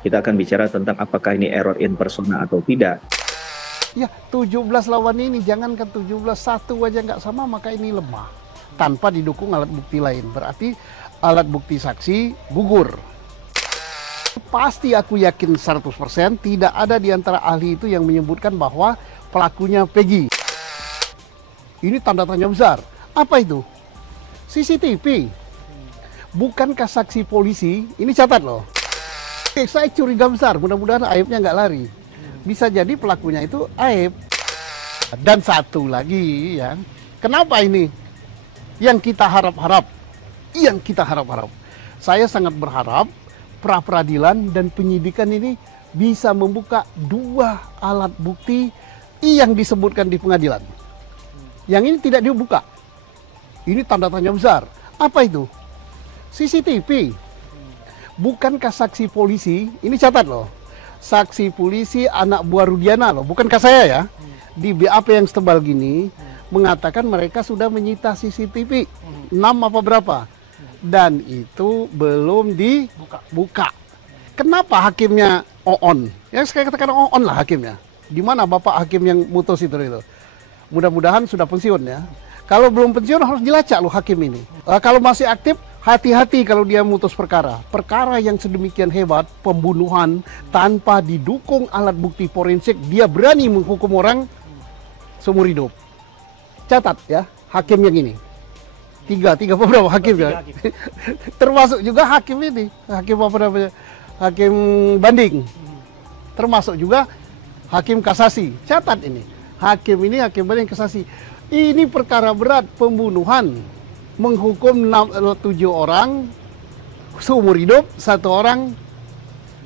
Kita akan bicara tentang apakah ini error in persona atau tidak. Ya, 17 lawan ini, jangankan 17, satu aja nggak sama, maka ini lemah. Tanpa didukung alat bukti lain. Berarti alat bukti saksi gugur. Pasti aku yakin 100% tidak ada di antara ahli itu yang menyebutkan bahwa pelakunya Peggy. Ini tanda tanya besar. Apa itu? CCTV. Bukankah saksi polisi? Ini catat loh. Saya curiga besar, mudah-mudahan aibnya nggak lari. Bisa jadi pelakunya itu aib. Dan satu lagi ya, kenapa ini yang kita harap-harap? Yang kita harap-harap. Saya sangat berharap pra-peradilan dan penyidikan ini bisa membuka dua alat bukti yang disebutkan di pengadilan. Yang ini tidak dibuka. Ini tanda tanya besar. Apa itu? CCTV. Bukankah saksi polisi, ini catat loh, saksi polisi anak buah Rudiana loh, bukankah saya ya, di BAP yang setebal gini, mengatakan mereka sudah menyita CCTV, 6 apa berapa, dan itu belum dibuka. Kenapa hakimnya on? Ya saya katakan on lah hakimnya. Di mana bapak hakim yang mutus itu? Mudah-mudahan sudah pensiun ya. Kalau belum pensiun harus dilacak loh hakim ini. Kalau masih aktif, hati-hati kalau dia mutus perkara. Perkara yang sedemikian hebat, pembunuhan tanpa didukung alat bukti forensik, dia berani menghukum orang seumur hidup. Catat ya, hakim yang ini. Tiga beberapa hakim ya. Termasuk juga hakim ini, hakim apa namanya? Hakim banding. Termasuk juga hakim kasasi. Catat ini. Hakim ini hakim banding kasasi. Ini perkara berat, pembunuhan. Menghukum 7 orang seumur hidup, 1 orang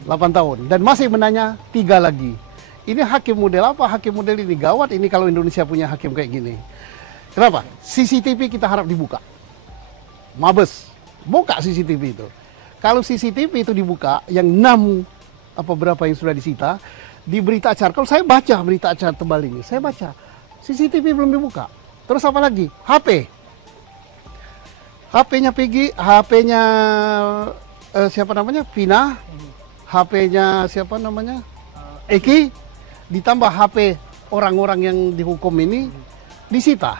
8 tahun. Dan masih menanya 3 lagi. Ini hakim model apa? Hakim model ini gawat ini kalau Indonesia punya hakim kayak gini. Kenapa? CCTV kita harap dibuka. Mabes, buka CCTV itu. Kalau CCTV itu dibuka, yang 6 apa berapa yang sudah disita, di berita acara, kalau saya baca berita acara tebal ini, saya baca, CCTV belum dibuka. Terus apa lagi? HP. HP-nya Peggy, HP-nya siapa namanya? Vina, HP-nya siapa namanya? Eki, ditambah HP orang-orang yang dihukum ini disita.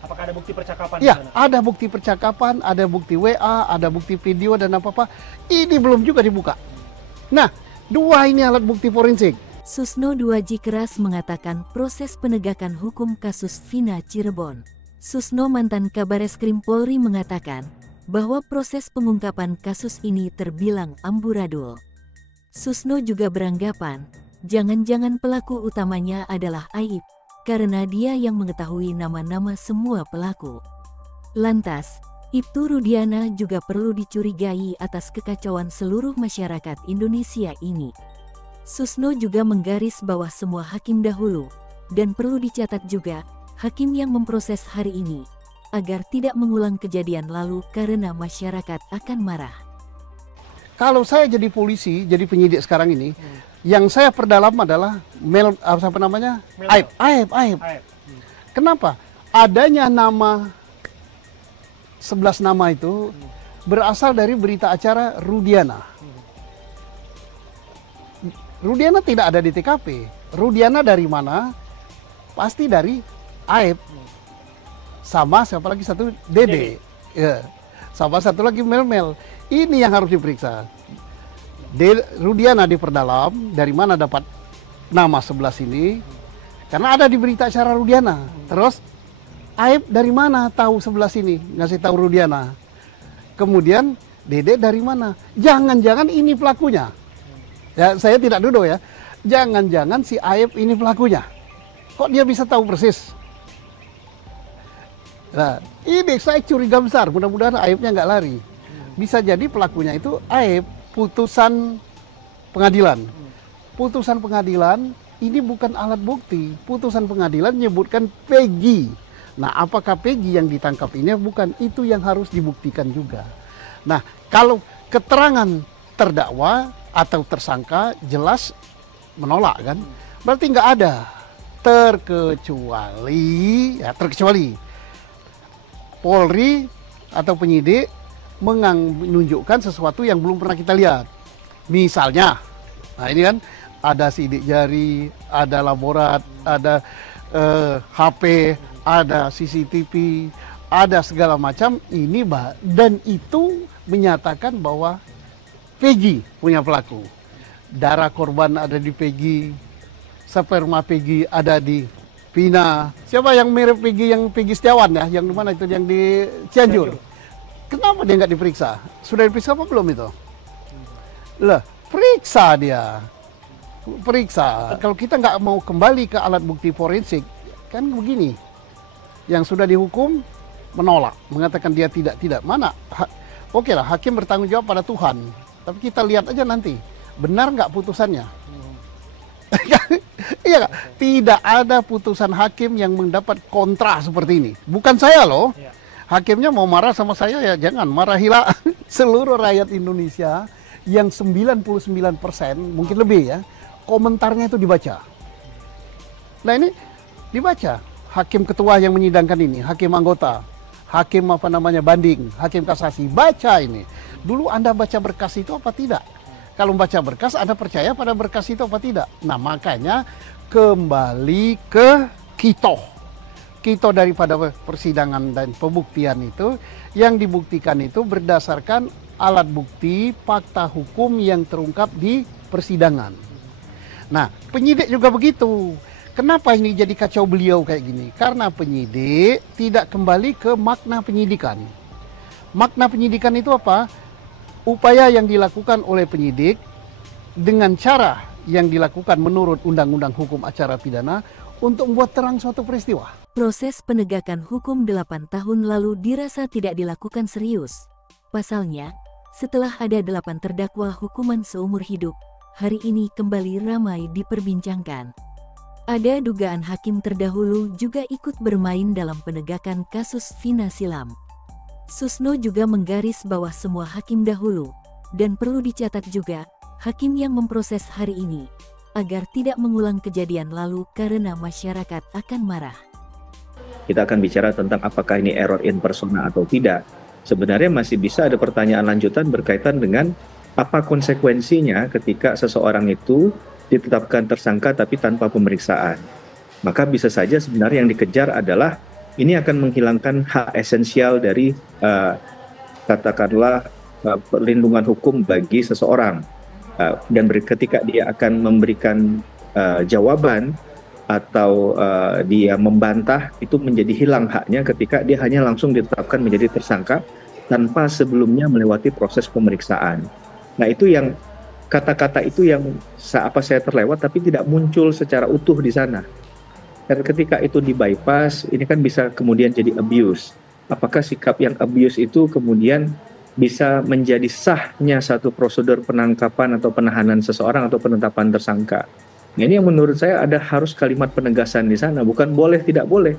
Apakah ada bukti percakapan? Ya, ada bukti percakapan, ada bukti WA, ada bukti video dan apa-apa. Ini belum juga dibuka. Nah, 2 ini alat bukti forensik. Susno Duaji keras mengatakan proses penegakan hukum kasus Vina Cirebon. Susno mantan Kabareskrim Polri mengatakan bahwa proses pengungkapan kasus ini terbilang amburadul. Susno juga beranggapan, jangan-jangan pelaku utamanya adalah Aib, karena dia yang mengetahui nama-nama semua pelaku. Lantas, Ibtu Rudiana juga perlu dicurigai atas kekacauan seluruh masyarakat Indonesia ini. Susno juga menggaris bawah semua hakim dahulu, dan perlu dicatat juga, hakim yang memproses hari ini, agar tidak mengulang kejadian lalu karena masyarakat akan marah. Kalau saya jadi polisi, jadi penyidik sekarang ini, yang saya perdalam adalah apa namanya? Aib. Kenapa? Adanya nama 11 nama itu berasal dari berita acara Rudiana. Rudiana tidak ada di TKP. Rudiana dari mana? Pasti dari Aib. Sama siapa lagi satu? Dede. Ya. Sama satu lagi Mel. Ini yang harus diperiksa. Rudiana diperdalam, dari mana dapat nama 11 ini? Karena ada di berita acara Rudiana. Terus Aib dari mana tahu 11 ini? Ngasih tahu Rudiana. Kemudian Dede dari mana? Jangan-jangan ini pelakunya. Ya, saya tidak duduk ya. Jangan-jangan si Aib ini pelakunya. Kok dia bisa tahu persis? Nah, ini saya curiga besar. Mudah-mudahan Aibnya nggak lari. Bisa jadi pelakunya itu Aib. Putusan pengadilan. Putusan pengadilan ini bukan alat bukti. Putusan pengadilan menyebutkan Peggy. Nah, apakah Peggy yang ditangkap ini? Bukan, itu yang harus dibuktikan juga. Nah, kalau keterangan terdakwa atau tersangka jelas menolak kan? Berarti nggak ada. Terkecuali Polri atau penyidik menunjukkan sesuatu yang belum pernah kita lihat. Misalnya, nah ini kan ada sidik jari, ada laborat, ada HP, ada CCTV, ada segala macam ini, dan itu menyatakan bahwa Peggy punya pelaku. Darah korban ada di Peggy, sperma Peggy ada di Vina. Siapa yang mirip Peggy, yang Peggy Setiawan ya, yang di mana itu, yang di Cianjur. Kenapa dia nggak diperiksa? Sudah diperiksa apa belum itu? Lah, periksa dia. Periksa. Kalau kita nggak mau kembali ke alat bukti forensik, kan begini. Yang sudah dihukum menolak, mengatakan dia tidak. Mana? Oke lah, hakim bertanggung jawab pada Tuhan. Tapi kita lihat aja nanti, benar nggak putusannya? Iya Kak, tidak ada putusan hakim yang mendapat kontra seperti ini. Bukan saya loh. Hakimnya mau marah sama saya ya jangan, marahilah seluruh rakyat Indonesia yang 99% mungkin lebih ya, komentarnya itu dibaca. Nah ini dibaca, hakim ketua yang menyidangkan ini, hakim anggota, hakim banding, hakim kasasi, baca ini. Dulu Anda baca berkas itu apa tidak? Kalau baca berkas, Anda percaya pada berkas itu apa tidak? Nah makanya kembali ke kito daripada persidangan dan pembuktian itu, yang dibuktikan itu berdasarkan alat bukti, fakta hukum yang terungkap di persidangan. Nah penyidik juga begitu. Kenapa ini jadi kacau beliau kayak gini? Karena penyidik tidak kembali ke makna penyidikan. Makna penyidikan itu apa? Upaya yang dilakukan oleh penyidik dengan cara yang dilakukan menurut Undang-Undang Hukum Acara Pidana untuk membuat terang suatu peristiwa. Proses penegakan hukum 8 tahun lalu dirasa tidak dilakukan serius. Pasalnya, setelah ada 8 terdakwa hukuman seumur hidup, hari ini kembali ramai diperbincangkan. Ada dugaan hakim terdahulu juga ikut bermain dalam penegakan kasus Vina silam. Susno juga menggaris bawah semua hakim dahulu, dan perlu dicatat juga, hakim yang memproses hari ini, agar tidak mengulang kejadian lalu karena masyarakat akan marah. Kita akan bicara tentang apakah ini error in persona atau tidak. Sebenarnya masih bisa ada pertanyaan lanjutan berkaitan dengan apa konsekuensinya ketika seseorang itu ditetapkan tersangka tapi tanpa pemeriksaan. Maka bisa saja sebenarnya yang dikejar adalah ini akan menghilangkan hak esensial dari katakanlah perlindungan hukum bagi seseorang. Dan ketika dia akan memberikan jawaban atau dia membantah, itu menjadi hilang haknya ketika dia hanya langsung ditetapkan menjadi tersangka tanpa sebelumnya melewati proses pemeriksaan. Nah itu yang kata-kata itu yang saya terlewat tapi tidak muncul secara utuh di sana. Dan ketika itu di bypass, ini kan bisa kemudian jadi abuse. Apakah sikap yang abuse itu kemudian bisa menjadi sahnya satu prosedur penangkapan atau penahanan seseorang atau penetapan tersangka? Nah, ini yang menurut saya harus kalimat penegasan di sana, bukan boleh tidak boleh.